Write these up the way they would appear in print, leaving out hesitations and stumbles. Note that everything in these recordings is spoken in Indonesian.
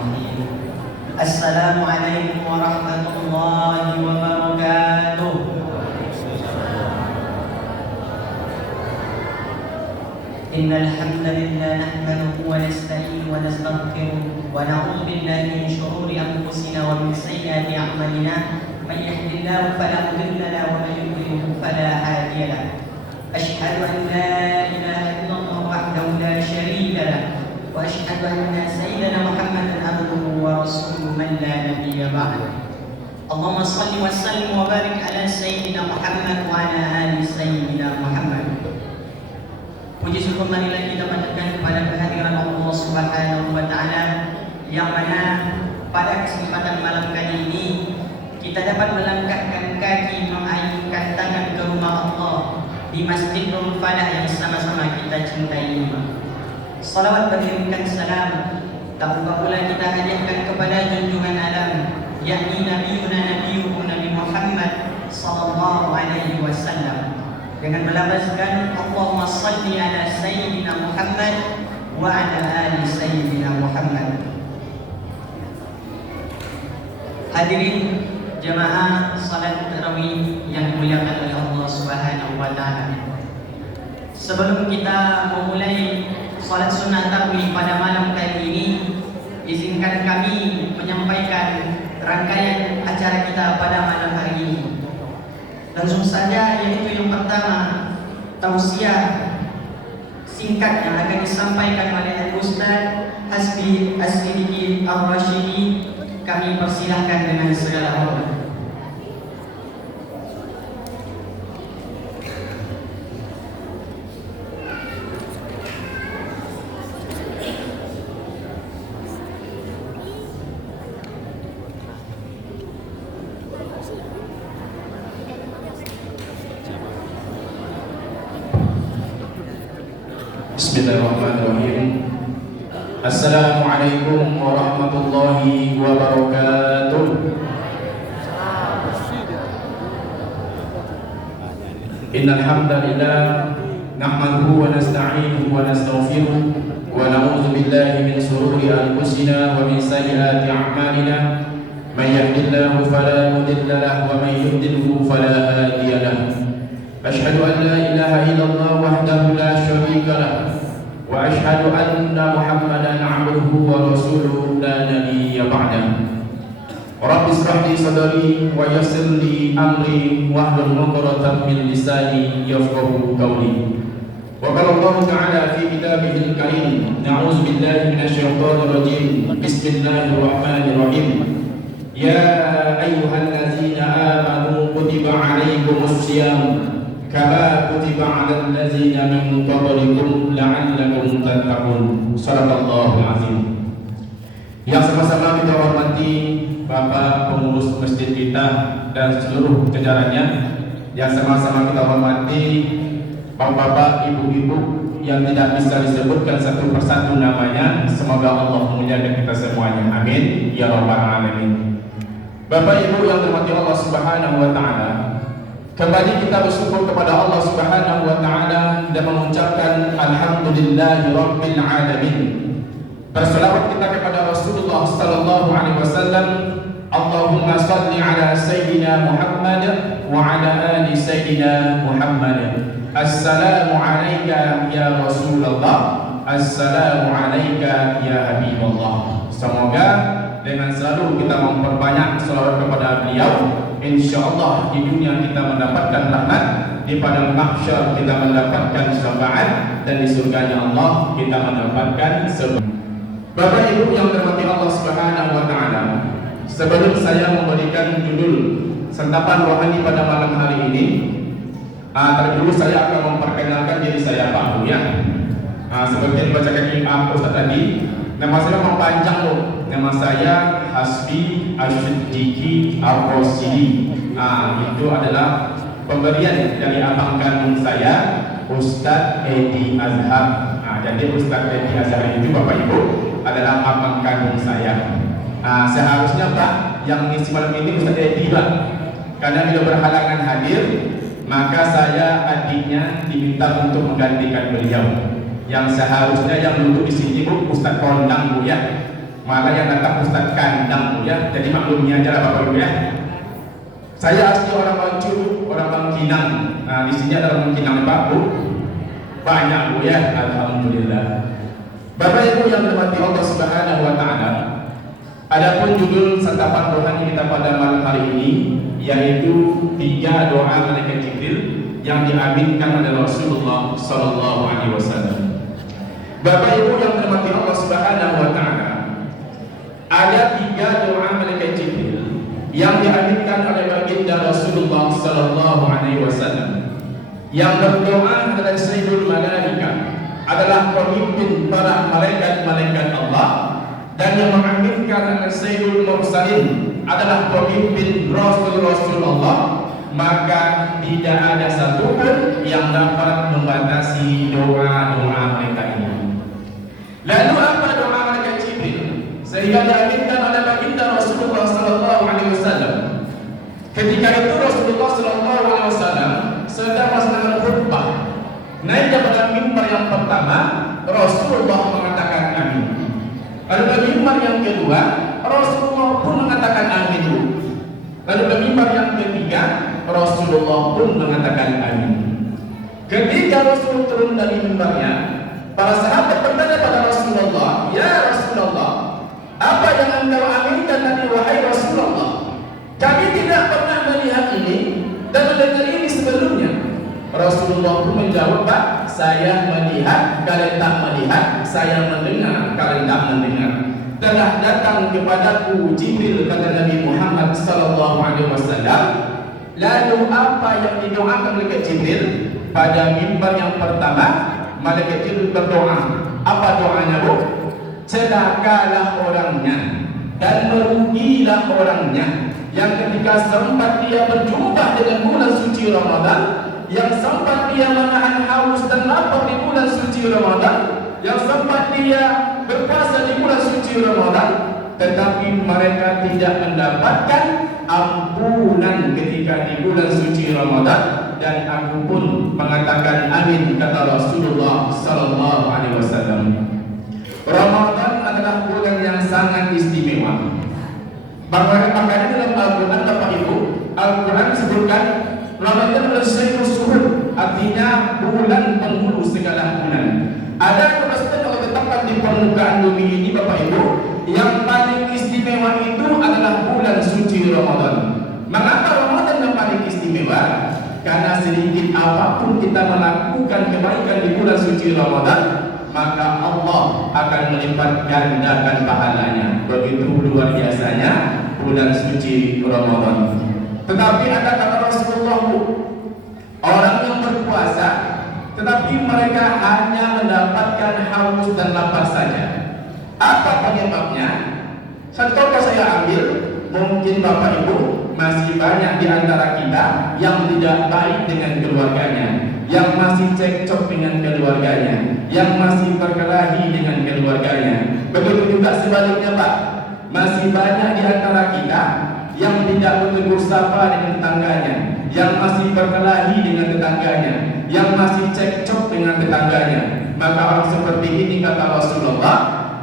الرحيم. السلام عليكم ورحمة الله وبركاته. إن الحمد لله نحمده ونستعينه ونستغفره ونعوذ بالله من شرور أنفسنا ومن سيئات أعمالنا. من يهد الله فلا مضل له ومن يضلل فلا هادي له. أشهد أن لا إله إلا الله وحده لا شريك له وأشهد أن سيدنا محمدا عبده ورسوله من لا نبي بعده. اللهم صل وسلم وبارك على سيدنا محمد وعلى آل سيدنا محمد. Puji syukur marilah kita panjatkan kepada kehadiran Allah Subhanahu wa Ta'ala, yang mana pada kesempatan malam kali ini kita dapat melangkahkan kaki mengayunkan tangan ke rumah Allah di Masjidul Falah yang sama-sama kita cintai ini. Salawat beriringkan salam tak lupa pula kita hadiahkan kepada junjungan alam, yakni Nabi Muhammad sallallahu alaihi wasallam, dengan melafazkan Allahumma salli ala Sayyidina Muhammad wa ala ali Sayyidina Muhammad. Hadirin jamaah salat tarawih yang dimuliakan oleh Allah Subhanahu wa Ta'ala, sebelum kita memulai salat sunnah tarawih pada malam kali ini, izinkan kami menyampaikan rangkaian acara kita pada malam hari ini. Langsung saja, yaitu yang pertama, tausiah singkat yang akan disampaikan oleh Ustaz Hasbi As-Siddiqi Ar-Rasyidi. Kami persilahkan dengan segala hormat. Bismillahirrahmanirrahim. Assalamualaikum warahmatullahi wabarakatuh. Innal hamdalillah nahmaduhu wa nasta'inuhu wa nastaghfiruh wa na'udzu billahi min shururi anfusina wa min sayyiati a'malina. May yahdihillahu fala mudilla lahu wa may yudlilhu fala hadiya lahu. Asyhadu an la ilaha illallah wahdahu la syarika lahu wa asyhadu anna Muhammadan 'abduhu wa rasuluhu la nabiyya ba'dahu. Rabbi ishrah li sadri wa yassir li amri wahlul 'uqdatam min lisani yafqahu qawli. Wa qala Allah ta'ala fi kitabihil karim, na'udzu billahi minasy syaithanir rajim. Bismillahirrahmanirrahim. Ya ayyuhallazina amanu kutiba 'alaikumus shiyam kama kutiba 'alal ladzina min qablikum la'allakum tattaqun. Shadaqallahul azim. Yang sama-sama kita hormati Bapak pengurus masjid kita dan seluruh jajarannya, yang sama-sama kita hormati Bapak-bapak, ibu-ibu yang tidak bisa disebutkan satu persatu namanya. Semoga Allah memuliakan kita semuanya. Amin ya rabbal alamin. Bapak Ibu yang dirahmati Allah Subhanahu wa Ta'ala, kembali kita bersyukur kepada Allah Subhanahu wa Ta'ala dan mengucapkan alhamdulillahi rabbil alamin. Berselawat kita kepada Rasulullah sallallahu alaihi wasallam. Allahumma salli ala sayyidina Muhammad wa ala ali sayyidina Muhammad. Assalamu alayka ya Rasulullah, assalamu alayka ya Habibullah. Semoga dengan selalu kita memperbanyak selawat kepada beliau, insyaallah di dunia kita mendapatkan rahmat, di padang mahsyar kita mendapatkan syafaat, dan di surganya Allah kita mendapatkan surga. Bapak Ibu yang dirahmati Allah Subhanahu wa Ta'ala, sebelum saya memberikan judul santapan rohani pada malam hari ini, terdahulu saya akan memperkenalkan diri saya, Pak Bu, ya. Seperti yang dibacakan Imam Ustaz tadi, nama saya memang panjang loh. Nama saya Hasbi As-Siddiqi Ar-Rasyidi. Itu adalah pemberian dari abang kandung saya, Ustaz Edi Azhar. Jadi Ustaz Edi Azhar itu Bapak Ibu adalah abang kandung saya. Seharusnya Pak yang ngisi malam ini Ustaz Edi, Pak, karena beliau berhalangan hadir, maka saya adiknya diminta untuk menggantikan beliau. Yang seharusnya yang duduk di sini Bu, Ustaz Kondang Bu, ya. malah yang datang Ustaz kandang ya. Jadi maklumnya aja lah Bapak Ibu ya. Saya asli orang Bangcu, orang Bangkinang. Nah di sini ada orang Bangkinang Pak Bu. Banyak Bu ya, alhamdulillah. Bapak Ibu yang dirahmati Allah Subhanahu wa taala. Adapun judul santapan rohani kita pada malam hari ini yaitu 3 doa malaikat Jibril yang diaminkan oleh Rasulullah sallallahu alaihi wasallam. Bapak Ibu yang dirahmati Allah Subhanahu wa taala, ada 3 doa malaikat Jibril yang diaminkan oleh baginda Rasulullah sallallahu alaihi wasallam. Yang berdoa adalah Sayyidul Malaika, adalah pemimpin para malaikat-malaikat Allah, dan yang mengaminkan adalah Sayyidul Mursalin, adalah pemimpin Rasul-Rasul Allah. Maka tidak ada satupun yang dapat membatasi doa-doa mereka ini. Lalu apa doa malaikat Jibril sehingga diaminkan oleh baginda Rasulullah sallallahu alaihi wasallam? Ketika itu Rasulullah sallallahu alaihi wasallam sedang melaksanakan khutbah. Naik pada mimbar yang pertama, Rasulullah mengatakan amin. Lalu pada mimbar yang kedua, Rasulullah pun mengatakan amin. Lalu pada mimbar yang ketiga, Rasulullah pun mengatakan amin. Ketika Rasul turun dari mimbarnya, para sahabat bertanya pada Rasulullah, "Ya Rasulullah, apa yang Anda aminkan tadi wahai Rasulullah? Kami tidak pernah melihat ini dan mendengar ini sebelumnya." Rasulullah pun menjawab, "Pak, saya melihat, kalian tak melihat, saya mendengar, kalian tak mendengar. Telah datang kepadaku Jibril," kata Nabi Muhammad sallallahu alaihi wasallam. Lalu apa yang didoakan oleh Jibril pada mimbar yang pertama? Malaikat Jibril berdoa. Apa doanya Bu? Celakalah orangnya dan merugilah orangnya yang ketika sempat dia berjumpa dengan bulan suci Ramadan, yang sempat dia menahan haus dan lapar di bulan suci Ramadan, yang sempat dia berpuasa di bulan suci Ramadan, tetapi mereka tidak mendapatkan ampunan ketika di bulan suci Ramadan. Dan aku pun mengatakan amin, kata Rasulullah sallallahu alaihi wasallam. Ramadan adalah bulan yang sangat istimewa. Makanya dalam Al-Quran Bapak Ibu, Al-Quran sebutkan Ramadan adalah syahrul suhur, artinya bulan penghulu segala bulan. Ada kepastian kalau ditetapkan di permukaan bumi ini Bapak Ibu, yang paling istimewa itu adalah bulan suci Ramadan. Mengapa Ramadan yang paling istimewa? Karena sedikit apapun kita melakukan kebaikan di bulan suci Ramadan, maka Allah akan melipat gandakan pahalanya. Begitu luar biasanya bulan suci Ramadan. Tetapi ada kata Rasulullah, orang yang berpuasa tetapi mereka hanya mendapatkan haus dan lapar saja. Apa penyebabnya? Satu contoh saya ambil, mungkin Bapak Ibu masih banyak di antara kita yang tidak baik dengan keluarganya, yang masih cekcok dengan keluarganya, yang masih berkelahi dengan keluarganya. Begitu juga sebaliknya Pak, masih banyak di antara kita yang tidak bertegur sapa dengan tetangganya, yang masih berkelahi dengan tetangganya, yang masih cekcok dengan tetangganya. Maka orang seperti ini kata Rasulullah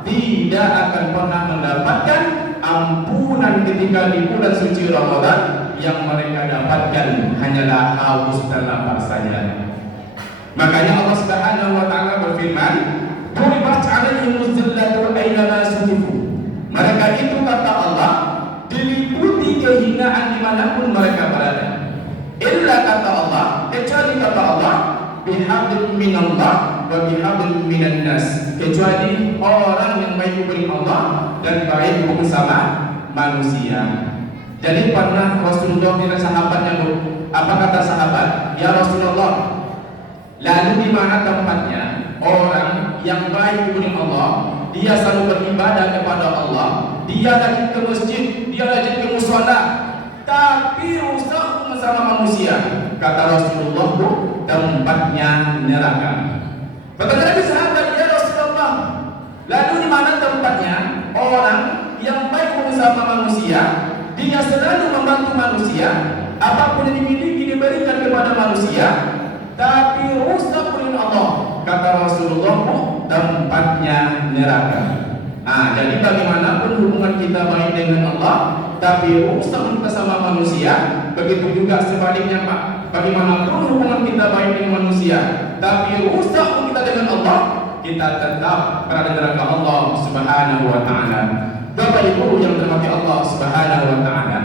tidak akan pernah mendapatkan ampunan ketika di bulan suci Ramadan. Yang mereka dapatkan hanyalah haus dan lapar saja. Makanya Allah Subhanahu wa taala berfirman, "Duribat 'alaihimuz zillatu aina ma suqifu." Mereka itu kata Allah diliputi kehinaan dimanapun mereka berada. Illa kata Allah, kecuali kata Allah, bihablin minallah wa bihablin minan nas, kecuali orang yang baik kepada Allah dan baik bersama manusia. Jadi pernah Rasulullah dengan sahabatnya, apa kata sahabat? Ya Rasulullah, lalu di mana tempatnya orang yang baik kepada Allah, dia selalu beribadah kepada Allah, dia rajin ke masjid, dia rajin ke mushola, tapi rusak bersama manusia. Kata Rasulullah, tempatnya neraka. Bertanya sahabat, ya Rasulullah, lalu di mana tempatnya orang yang baik bersama manusia, dia selalu membantu manusia, apapun yang dimiliki diberikan kepada manusia, tapi rusak oleh Allah. Kata Rasulullah, tempatnya neraka. Jadi bagaimanapun hubungan kita baik dengan Allah, tapi rusak kita sama manusia, begitu juga sebaliknya Pak. Bagaimanapun hubungan kita baik dengan manusia, tapi rusak kita dengan Allah, kita tetap berada di neraka Allah Subhanahu wa taala. Bapak Ibu yang dirahmati Allah Subhanahu wa taala,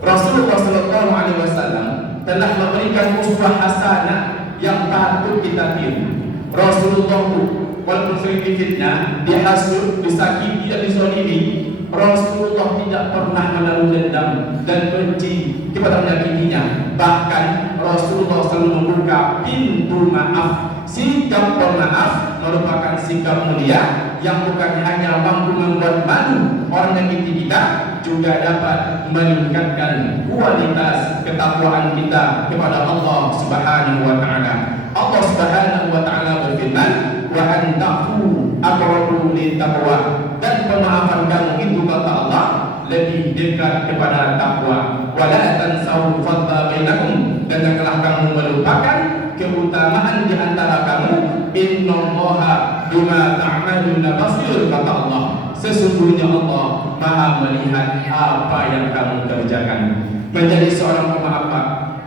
Rasulullah sallallahu alaihi wasallam telah memberikan uswah hasanah yang patut kita tiru. Rasulullah walaupun sering difitnah, dihasut, disakiti dan dizalimi, Rasulullah tidak pernah menaruh dendam dan benci kepada menyakitinya. Bahkan Rasulullah selalu membuka pintu maaf. Sikap pemaaf merupakan sikap mulia yang bukan hanya mampu membuat malu orang yang menyakiti kita, juga dapat meningkatkan kualitas ketakwaan kita kepada Allah Subhanahu wa taala. Allah Subhanahu wa taala berfirman, "Wa antahu aqrabu littaqwa." Dan pemaafan kamu itu kata Allah lebih dekat kepada takwa. Wa la tansau fadla bainakum, dan janganlah kamu melupakan keutamaan di antara kamu. Innallaha bima ta'maluna basir, kata Allah. Sesungguhnya Allah Maha melihat apa yang kamu kerjakan. Menjadi seorang pemaaf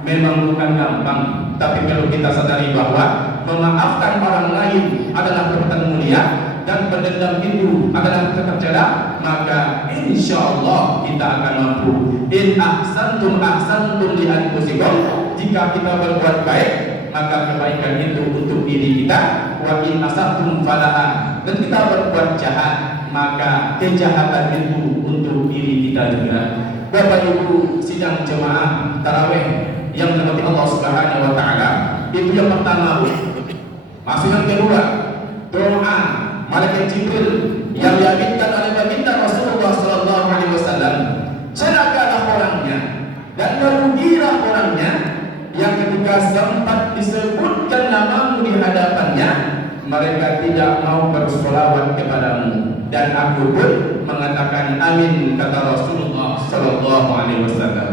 memang bukan gampang, tapi kalau kita sadari bahwa memaafkan orang lain adalah perbuatan mulia dan berdendam itu adalah perbuatan tercela, maka insya Allah kita akan mampu. In ahsantum ahsantum li anfusikum, jika kita berbuat baik maka kebaikan itu untuk diri kita. Wa in asahtum falaha, dan kita berbuat jahat maka kejahatan itu untuk diri kita juga. Bapak Ibu sidang jemaah tarawih yang dirahmati Allah Subhanahu wa taala, itu yang pertama. Masuk yang kedua, doa malaikat Jibril yang diaminkan oleh baginda Rasulullah sallallahu alaihi wasallam. Celakalah orangnya dan merugilah orangnya yang ketika sempat disebutkan namamu di hadapannya, mereka tidak mau bersolawat kepadamu. Dan aku pun mengatakan amin, kata Rasulullah sallallahu alaihi wasallam.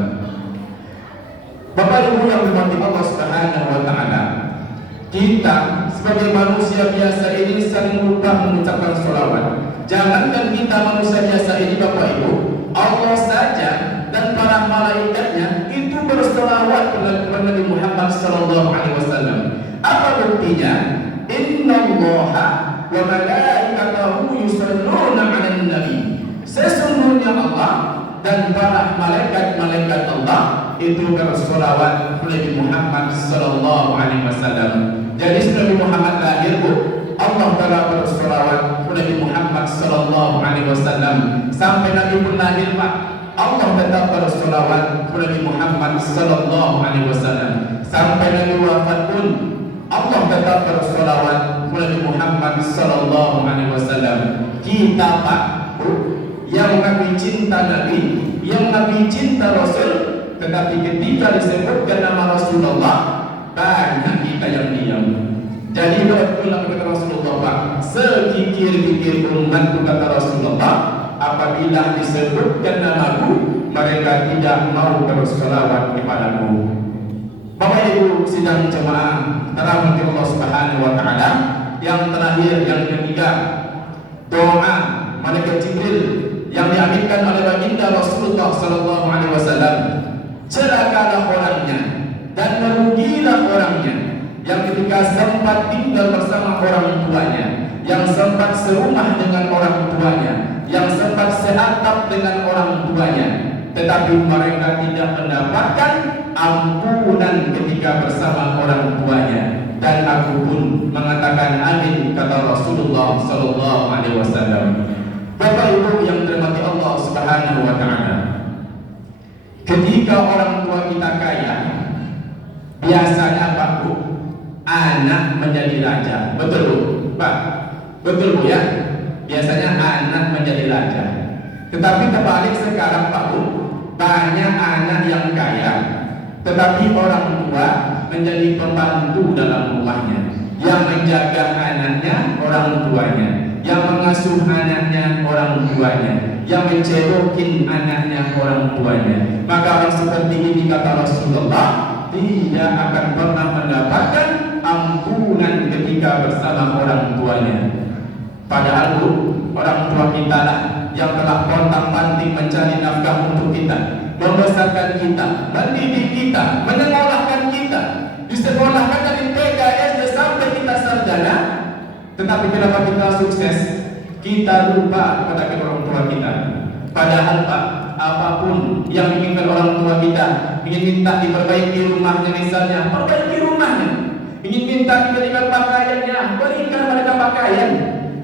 Bapak Ibu yang dirahmati Allah Subhanahu wa taala, kita sebagai manusia biasa ini sering lupa mengucapkan sholawat. Jangankan kita manusia biasa ini Bapak Ibu, Allah saja dan para malaikatnya itu bersolawat kepada Nabi Muhammad sallallahu alaihi wasallam. Apa buktinya? Innallaha wa malaikatahu yusholluna 'alan nabi. Sesungguhnya Allah dan para malaikat-malaikat Allah itu bersolawat kepada Nabi Muhammad sallallahu alaihi wasallam. Jadi Nabi Muhammad lahir, Allah Taala bersolawat kepada Nabi Muhammad sallallahu alaihi wasallam. Sampai Nabi pun lahir, Pak, Allah tetap bersolawat kepada Nabi Muhammad sallallahu alaihi wasallam. Sampai Nabi wafat pun Allah tetap bersolawat kepada Nabi Muhammad sallallahu alaihi wasallam. Kita, Pak, yang Nabi cinta Nabi, yang Nabi cinta Rasul, tetapi ketika disebutkan nama Rasulullah, banyak kita yang diam. Jadi betul kata Rasulullah, Pak, sekikir-kikir umat, kata Rasulullah, apabila disebutkan namaku, mereka tidak mau bersolawat kepadamu. Bapak Ibu sidang jemaah rahmati Allah Subhanahu wa taala, yang terakhir, yang ketiga, doa malaikat Jibril yang diaminkan oleh baginda Rasulullah sallallahu alaihi wasallam. Celakalah orangnya dan merugilah orangnya yang ketika sempat tinggal bersama orang tuanya, yang sempat serumah dengan orang tuanya, yang sempat seatap dengan orang tuanya, tetapi mereka tidak mendapatkan ampunan ketika bersama orang tuanya. Dan aku pun mengatakan amin, kata Rasulullah sallallahu alaihi wasallam. Bapak Ibu yang dirahmati Allah Subhanahu wa taala, ketika orang tua kita kaya, biasanya Pak Bu, anak menjadi raja. Betul Bu, Pak? Betul Bu ya? Biasanya anak menjadi raja. Tetapi terbalik sekarang Pak Bu, banyak anak yang kaya, tetapi orang tua menjadi pembantu dalam rumahnya. Yang menjaga anaknya orang tuanya, yang mengasuh anaknya orang tuanya, yang mencerokin anaknya orang tuanya. Maka orang seperti ini, kata Rasulullah, tidak akan pernah mendapatkan ampunan ketika bersama orang tuanya. Padahal Bu, orang tua kita lah yang telah pontang-panting mencari nafkah untuk kita, membesarkan kita, mendidik kita, menyekolahkan kita, disekolahkan dari TK, SD sampai kita sarjana. Tetapi kenapa kita sukses? Kita lupa kepada orang tua kita. Padahal Pak, apapun yang diinginkan orang tua kita, ingin minta diperbaiki rumahnya misalnya, perbaiki rumahnya. Ingin minta diberikan pakaiannya, berikan mereka pakaian.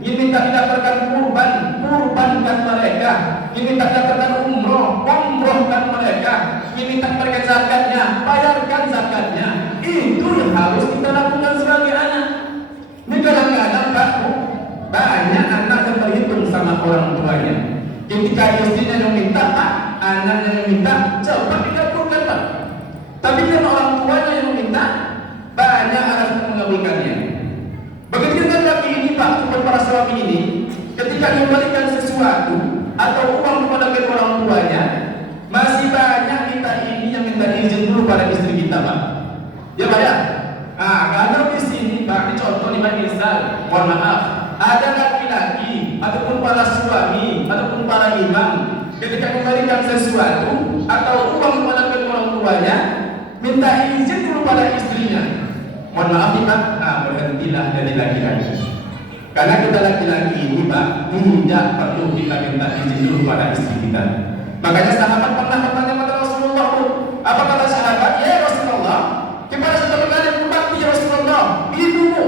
Ingin minta didapatkan kurban, kurbankan mereka. Ingin minta didapatkan umroh, umrohkan mereka. Ingin minta diberikan zakatnya, bayarkan zakatnya. Itu yang harus kita lakukan sebagai anak. Ini kadang-kadang Pak, banyak anak yang terhitung sama orang tuanya. Ketika istrinya yang minta, Pak, anaknya yang minta, cepat dikabulkan Pak. Tapi kan orang tuanya yang minta, banyak anak yang mengabulkannya. Begitu dengan laki ini Pak, untuk para suami ini, ketika diberikan sesuatu atau uang kepada kedua orang tuanya, masih banyak kita ini yang minta izin dulu pada istri kita Pak. Ya Pak ya? Kalau di sini Pak, ini contoh nih Pak, misal, mohon maaf, ada laki-laki ataupun para suami ataupun para imam ketika memberikan sesuatu atau uang kepada kedua orang tuanya, minta izin dulu pada istrinya. Mohon maaf nih Pak, berhentilah dari laki-laki. Karena kita laki-laki ini Pak, tidak perlu kita minta izin dulu pada istri kita. Makanya sahabat pernah bertanya kepada Rasulullah, apa kata sahabat? Ya Rasulullah, kepada satu kali berbakti ya Rasulullah, ibumu.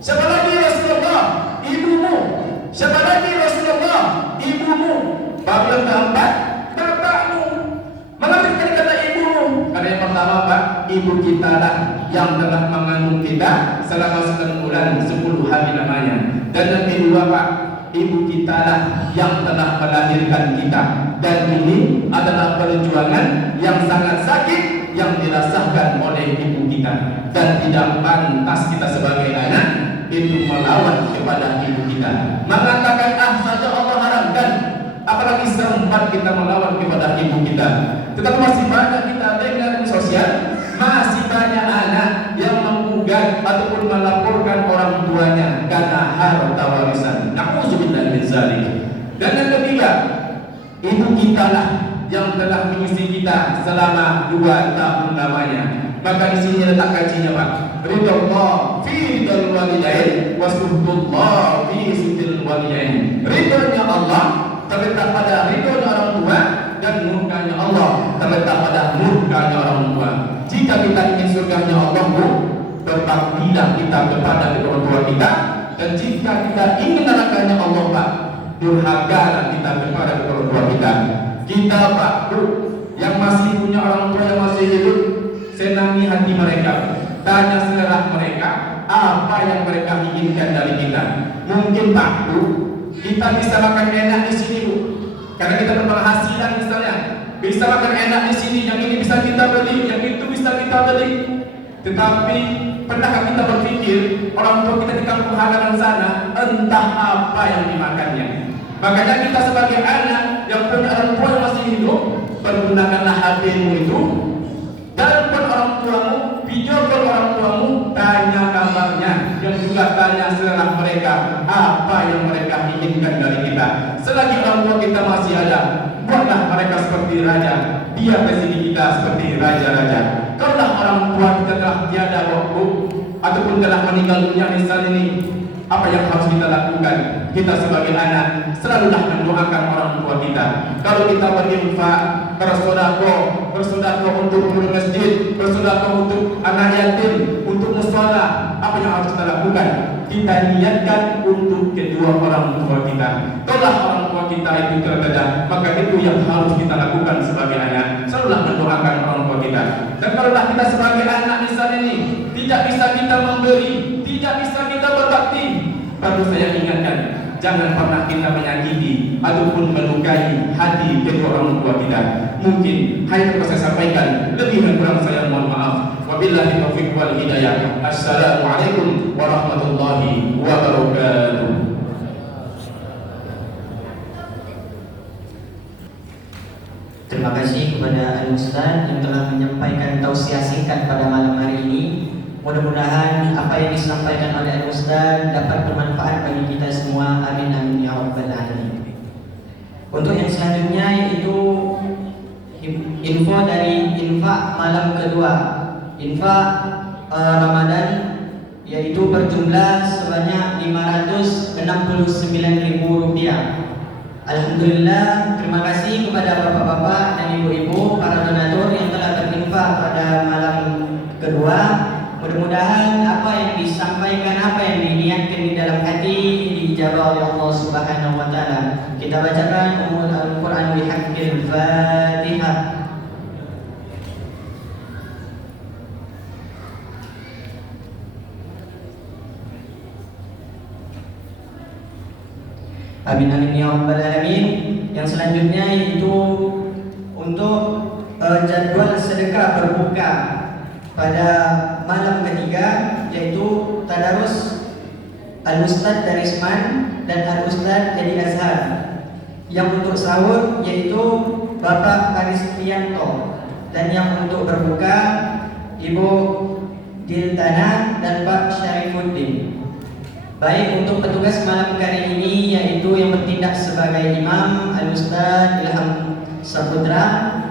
Siapa lagi ya Rasulullah? Ibumu. Siapa lagi Rasulullah? Ibumu. Bab yang keempat, bapakmu. Mengapa kata ibumu? Karena yang pertama Pak, ibu kita lah yang telah mengandung kita selama 9 bulan 10 hari namanya. Dan yang kedua Pak, ibu kita lah yang telah melahirkan kita. Dan ini adalah perjuangan yang sangat sakit yang dirasakan oleh ibu kita. Dan tidak pantas kita sebagai anak itu melawan kepada ibu kita, mengatakan saja Allah haramkan, apalagi sempat kita melawan kepada ibu kita. Tetapi masih banyak kita dengar di sosial, masih banyak anak yang menggugat ataupun melaporkan orang tuanya karena harta warisan. Na'udzubillah min dzalik. Dan yang ketiga, ibu kita lah yang telah mengisi kita selama 2 tahun lamanya. Maka di sini letak kajinya Pak. Ridallah fi ridal walidain wa suhdullah fi suhdil walidain. Ridhonya Allah terletak pada ridhonya orang tua, dan murkanya Allah terletak pada murkanya orang tua. Jika kita ingin surganya Allah, berbaktilah kita kepada orang tua kita. Dan jika kita ingin nerakanya Allah Pak, durhakalah kita kepada orang tua kita. Kita Pak, yang masih punya orang tua yang masih hidup, senangi hati mereka, tanya selera mereka, apa yang mereka inginkan dari kita. Mungkin Pak Bu, kita bisa makan enak di sini Bu, karena kita berpenghasilan misalnya, bisa makan enak di sini, yang ini bisa kita beli, yang itu bisa kita beli. Tetapi pernahkah kita berpikir orang tua kita di kampung halaman sana entah apa yang dimakannya? Makanya kita sebagai anak yang punya orang tua yang masih hidup, pergunakanlah HP-mu itu, telepon orang tuamu, video call orang tuamu, tanya kabarnya, dan juga tanya selera mereka, apa yang mereka inginkan dari kita. Selagi orang tua kita masih ada, buatlah mereka seperti raja, biarkan sini kita seperti raja-raja. Kalau orang tua kita telah tiada waktu ataupun telah meninggal dunia misalnya ini, apa yang harus kita lakukan? Kita sebagai anak selalulah mendoakan orang tua kita. Kalau kita berinfak, bersedekah untuk guru masjid, bersedekah untuk anak yatim, untuk mushola, apa yang harus kita lakukan? Kita niatkan untuk kedua orang tua kita. Kalau orang tua kita itu terdedah, maka itu yang harus kita lakukan sebagai anak. Selalulah mendoakan orang tua kita. Dan kalau kita sebagai anak misalnya ini tidak bisa kita memberi, tidak bisa kita berbakti, perlu saya ingatkan, jangan pernah kita menyakiti ataupun melukai hati kedua orang tua kita. Mungkin hanya yang saya sampaikan, lebih dan kurang saya mohon maaf. Wabillahi taufiq wal hidayah. Assalamualaikum warahmatullahi wabarakatuh. Terima kasih kepada Al-Ustaz yang telah menyampaikan tausiah singkat pada malam hari ini. Mudah-mudahan apa yang disampaikan oleh Ustaz dapat bermanfaat bagi kita semua. Amin amin ya rabbal alamin. Untuk yang selanjutnya yaitu info dari infak malam kedua, infak Ramadan, yaitu berjumlah sebanyak Rp569.000. Alhamdulillah, terima kasih kepada bapak-bapak dan ibu-ibu para donatur yang telah berinfak pada malam kedua. Mudah-mudahan apa yang disampaikan, apa yang diniatkan di dalam hati diijabah oleh Allah Subhanahu wa taala. Kita bacakan umul Al-Qur'an bihaqqil Fatihah. Amin amin ya rabbal alamin. Yang selanjutnya yaitu untuk jadwal sedekah berbuka pada malam ketiga, yaitu tadarus Al-Ustadz Darisman dan Al-Ustadz Edi Azhar. Yang untuk sahur yaitu Bapak Karistianto, dan yang untuk berbuka Ibu Diltana dan Pak Syarifuddin. Baik, untuk petugas malam kali ini yaitu yang bertindak sebagai imam Al-Ustadz Ilham Saputra,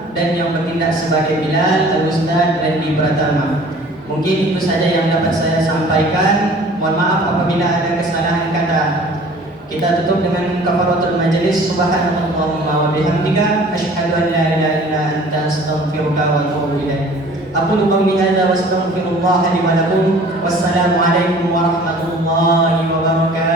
dan yang bertindak sebagai Bilal Al-Ustadz Randy Pratama. Mungkin itu saja yang dapat saya sampaikan. Mohon maaf apabila ada kesalahan kata. Kita tutup dengan kafaratul majelis. Subhanallahumma wa bihamdika asyhadu an la ilaha illa anta astaghfiruka wa atubu ilaik. Aqulu qawli hadza wa astaghfirullah li wa lakum. Wassalamu alaikum warahmatullahi wabarakatuh.